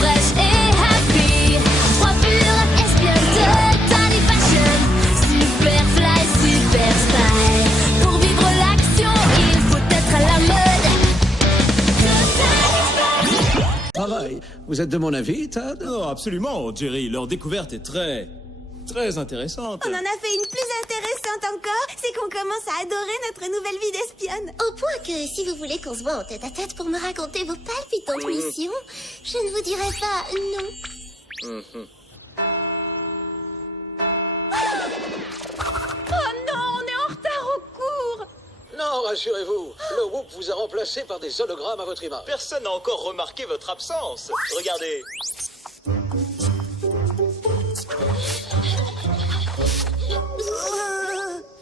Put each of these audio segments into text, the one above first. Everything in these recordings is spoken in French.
fresh et happy. Trois purs espionnes de Tiny Fashion. Super fly, super style. Pour vivre l'action, il faut être à la mode. Travail. Vous êtes de mon avis, Todd? Oh, absolument, Jerry. Leur découverte est très intéressante. On en a fait une plus intéressante encore, c'est qu'on commence à adorer notre nouvelle vie d'espionne. Au point que si vous voulez qu'on se voit en tête à tête pour me raconter vos palpitantes missions, je ne vous dirai pas non. Oh non, on est en retard au cours. Non, rassurez-vous. Le Whoop vous a remplacé par des hologrammes à votre image. Personne n'a encore remarqué votre absence. Regardez.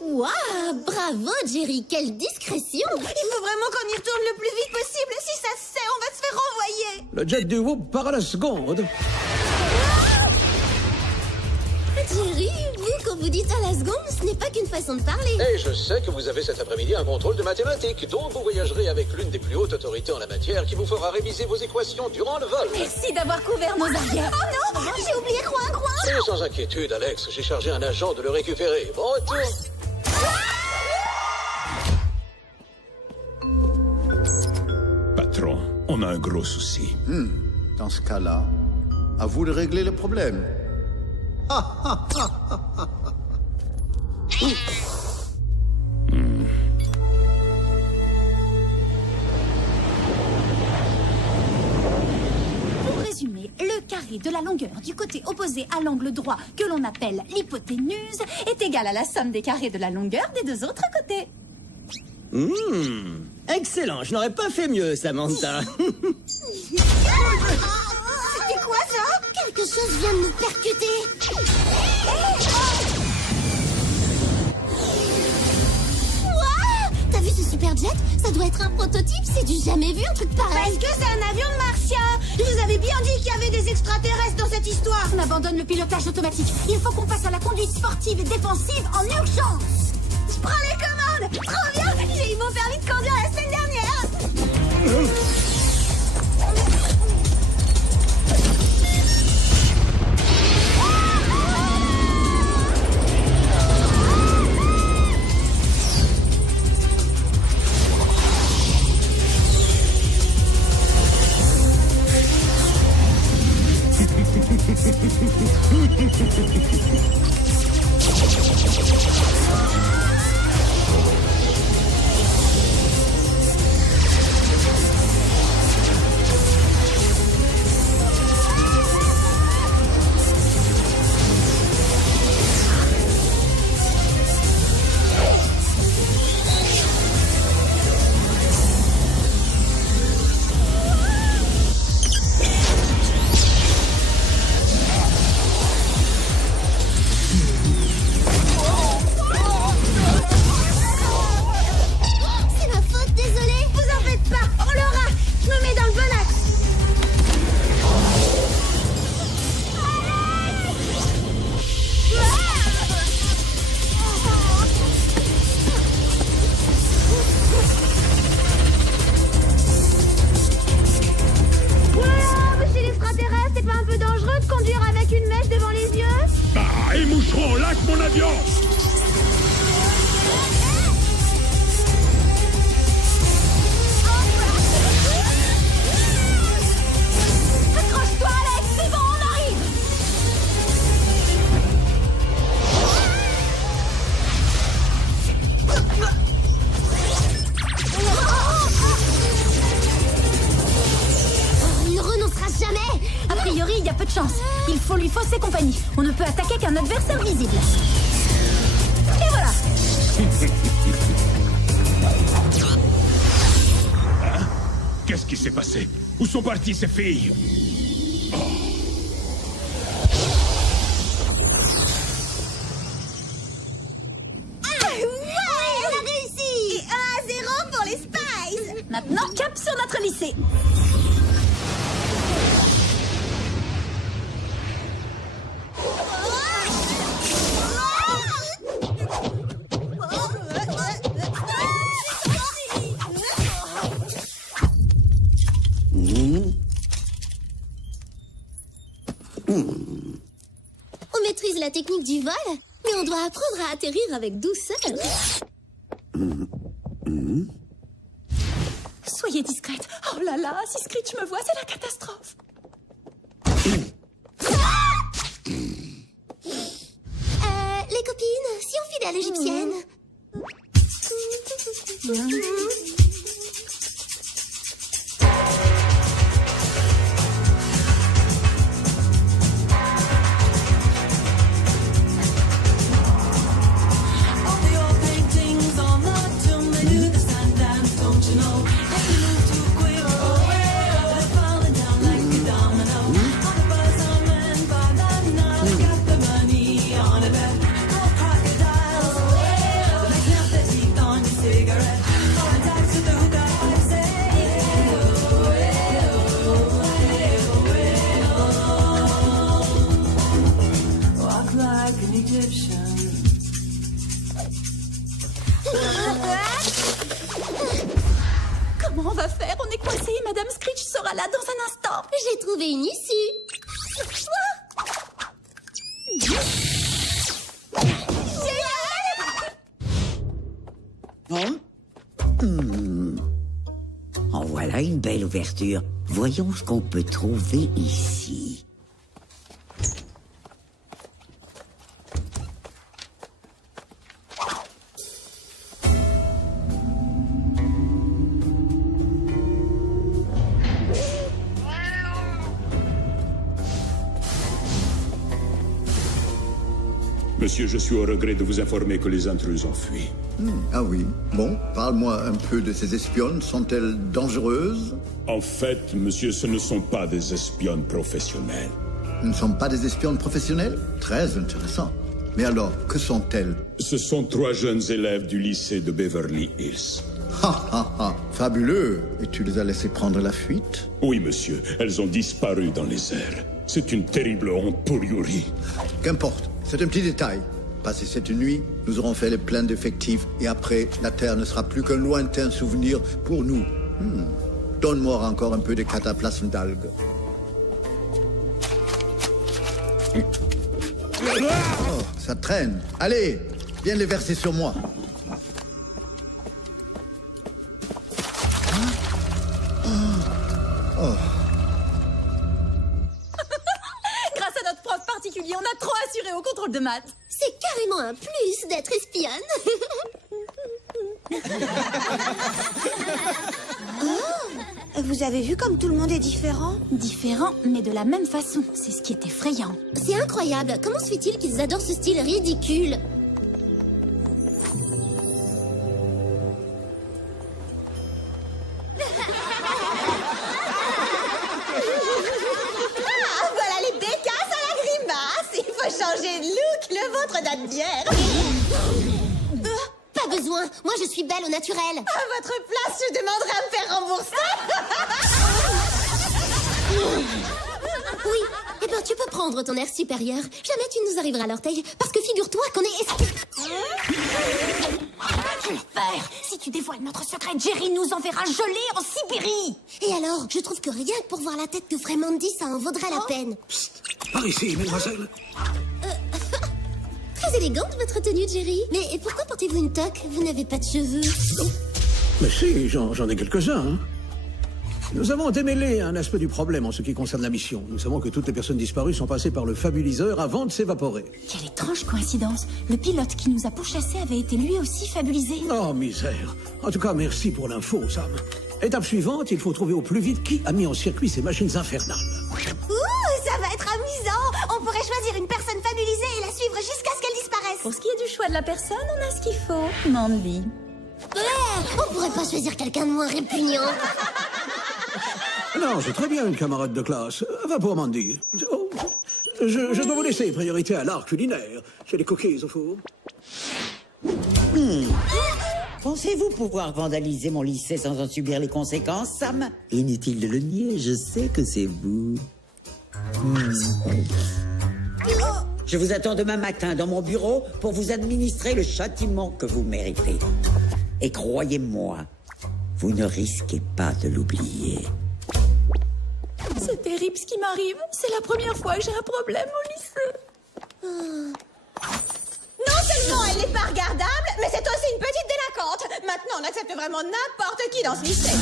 Waouh, bravo Jerry, quelle discrétion! Il faut vraiment qu'on y retourne le plus vite possible. Si ça se sait, on va se faire renvoyer. Le jet du Whoop part à la seconde. Jerry, vous, quand vous dites à la seconde, ce n'est pas qu'une façon de parler. Et je sais que vous avez cet après-midi un contrôle de mathématiques, donc vous voyagerez avec l'une des plus hautes autorités en la matière qui vous fera réviser vos équations durant le vol. Merci d'avoir couvert nos arrières. Oh non, j'ai oublié Coin. Et sans inquiétude, Alex, j'ai chargé un agent de le récupérer. Bon retour. Patron, on a un gros souci. Dans ce cas-là, à vous de régler le problème. Pour résumer, le carré de la longueur du côté opposé à l'angle droit, que l'on appelle l'hypoténuse, est égal à la somme des carrés de la longueur des deux autres côtés. Excellent, je n'aurais pas fait mieux, Samantha. C'était quoi ça? Quelque chose vient de nous percuter. Ouah, t'as vu ce super jet? Ça doit être un prototype, c'est du jamais vu, un truc Parce pareil. que c'est un avion de martiens. Je vous avais bien dit qu'il y avait des extraterrestres dans cette histoire. On abandonne le pilotage automatique. Il faut qu'on passe à la conduite sportive et défensive en urgence. Je prends les commandes. Trop bien. J'ai eu mon permis de conduire la semaine dernière. C'est ma faute, désolé. Vous en faites pas. On l'aura. Je me mets dans le bon axe. Monsieur l'extraterrestre, c'est pas un peu dangereux de conduire avec une mèche devant les yeux? Ah, et moucheron, lâche mon avion! Accroche-toi, Alex, c'est bon, on arrive. Il ne renoncera jamais. A priori, il y a peu de chance. Il faut lui fausser compagnie. On ne peut attaquer qu'un adversaire visible. Et voilà. Qu'est-ce qui s'est passé? Où sont parties ces filles? Ouais, on a réussi. Et 1-0 pour les Spies. Maintenant, cap sur notre lycée. On maîtrise la technique du vol, mais on doit apprendre à atterrir avec douceur. Soyez discrète. Oh là là, si Screech me voit, c'est la catastrophe. Les copines, si on file à l'égyptienne. Comment on va faire? On est coincé et Madame Screech sera là dans un instant. J'ai trouvé une issue. En voilà une belle ouverture. Voyons ce qu'on peut trouver ici. Monsieur, je suis au regret de vous informer que les intrus ont fui. Ah oui. Bon, parle-moi un peu de ces espionnes. Sont-elles dangereuses? En fait, monsieur, ce ne sont pas des espionnes professionnelles. Ce ne sont pas des espionnes professionnelles? Très intéressant. Mais alors, que sont-elles? Ce sont 3 jeunes élèves du lycée de Beverly Hills. Fabuleux. Et tu les as laissés prendre la fuite? Oui, monsieur, elles ont disparu dans les airs. C'est une terrible honte pour Yuri. Qu'importe, c'est un petit détail. Passé cette nuit, nous aurons fait le plein d'effectifs et après, la Terre ne sera plus qu'un lointain souvenir pour nous. Donne-moi encore un peu de cataplasme d'algues. Oh, ça traîne. Allez, viens les verser sur moi. Grâce à notre prof particulier, on a trop assuré au contrôle de maths. C'est carrément un plus d'être espionne. Vous avez vu comme tout le monde est différent? Différent, mais de la même façon. C'est ce qui est effrayant. C'est incroyable. Comment se fait-il qu'ils adorent ce style ridicule? Voilà les bécasses à la grimace. Il faut changer de look. Le vôtre date d'hier. Pas besoin. Moi, je suis belle au naturel. À votre place, je demanderai à me faire rembourser. Oui. Eh ben, tu peux prendre ton air supérieur. Jamais tu ne nous arriveras à l'orteil. Parce que figure-toi qu'on est... Que faire? Si tu dévoiles notre secret, Jerry nous enverra gelés en Sibérie. Et alors, je trouve que rien que pour voir la tête que ferait Mandy, ça en vaudrait la peine. Par ici, mesdemoiselles. Très élégante, votre tenue, Jerry. Mais pourquoi portez-vous une toque? Vous n'avez pas de cheveux. Mais si, j'en ai quelques-uns. Hein. Nous avons démêlé un aspect du problème en ce qui concerne la mission. Nous savons que toutes les personnes disparues sont passées par le fabuliseur avant de s'évaporer. Quelle étrange coïncidence. Le pilote qui nous a pourchassés avait été lui aussi fabulisé. Oh, misère. En tout cas, merci pour l'info, Sam. Étape suivante, il faut trouver au plus vite qui a mis en circuit ces machines infernales. Ouh, ça va être amusant. On pourrait choisir une personne fabulisée et la suivre jusqu'à ce qu'elle disparaisse. Pour ce qui est du choix de la personne, on a ce qu'il faut. Mandy. On pourrait pas choisir quelqu'un de moins répugnant. Non, c'est très bien, une camarade de classe. Va pour Mandy. Oh, je dois vous laisser. Priorité à l'art culinaire. J'ai les cookies au four. Pensez-vous pouvoir vandaliser mon lycée sans en subir les conséquences, Sam? Inutile de le nier, je sais que c'est vous. Je vous attends demain matin dans mon bureau pour vous administrer le châtiment que vous méritez. Et croyez-moi, vous ne risquez pas de l'oublier. C'est C'est terrible ce qui m'arrive. C'est la première fois que j'ai un problème au lycée. Non seulement elle n'est pas regardable, mais c'est aussi une petite délinquante. Maintenant, on accepte vraiment n'importe qui dans ce lycée.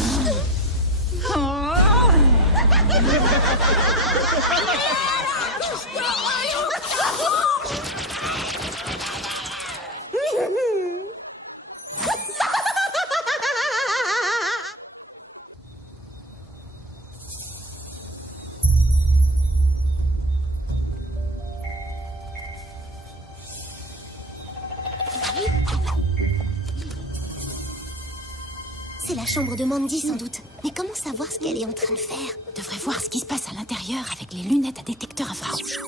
C'est la chambre de Mandy, sans doute. Mais comment savoir ce qu'elle est en train de faire? Devrais voir ce qui se passe à l'intérieur avec les lunettes à détecteur infrarouge.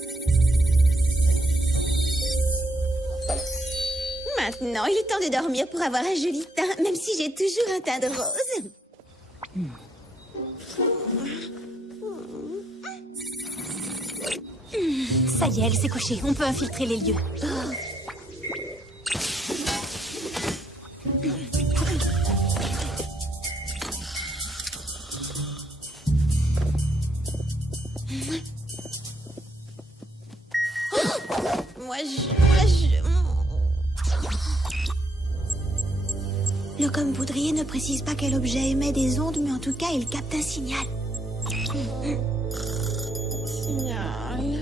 Maintenant, il est temps de dormir pour avoir un joli teint, même si j'ai toujours un teint de rose. Ça y est, elle s'est couchée. On peut infiltrer les lieux. Le gomme poudrier ne précise pas quel objet émet des ondes, mais en tout cas, il capte un signal. Signal.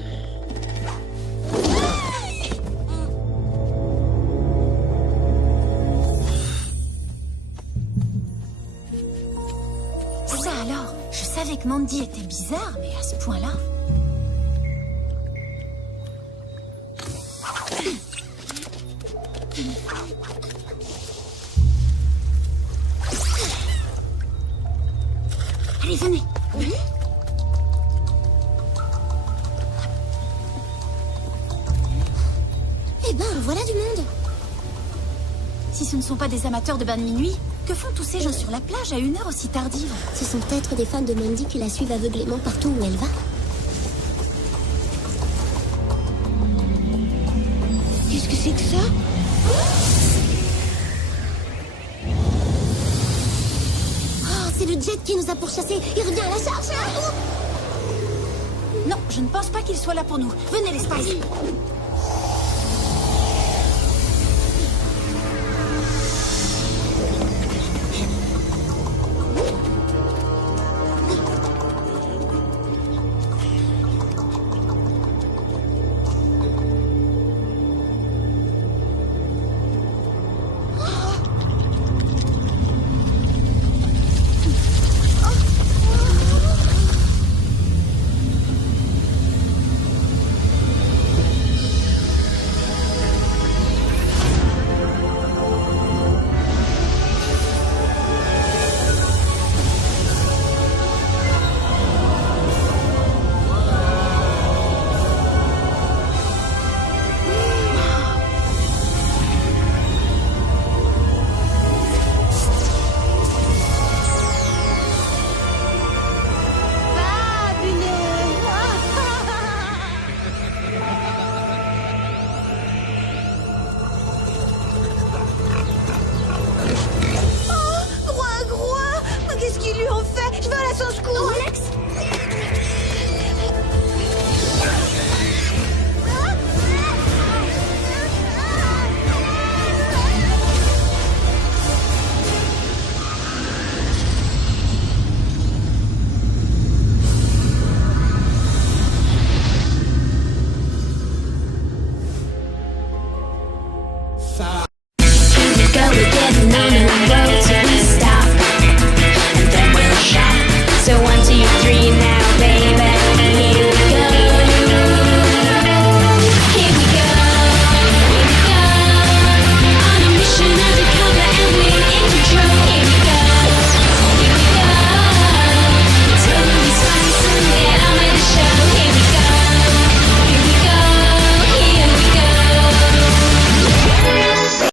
Ça alors, je savais que Mandy était bizarre, mais à ce point-là... Allez, venez. Eh ben, voilà du monde. Si ce ne sont pas des amateurs de bain de minuit, que font tous ces gens sur la plage à une heure aussi tardive? Ce sont peut-être des fans de Mandy qui la suivent aveuglément partout où elle va. Qu'est-ce que c'est que ça? Oh, c'est le jet qui nous a pourchassés. Il revient à la charge. Non, je ne pense pas qu'il soit là pour nous. Venez, les Spies.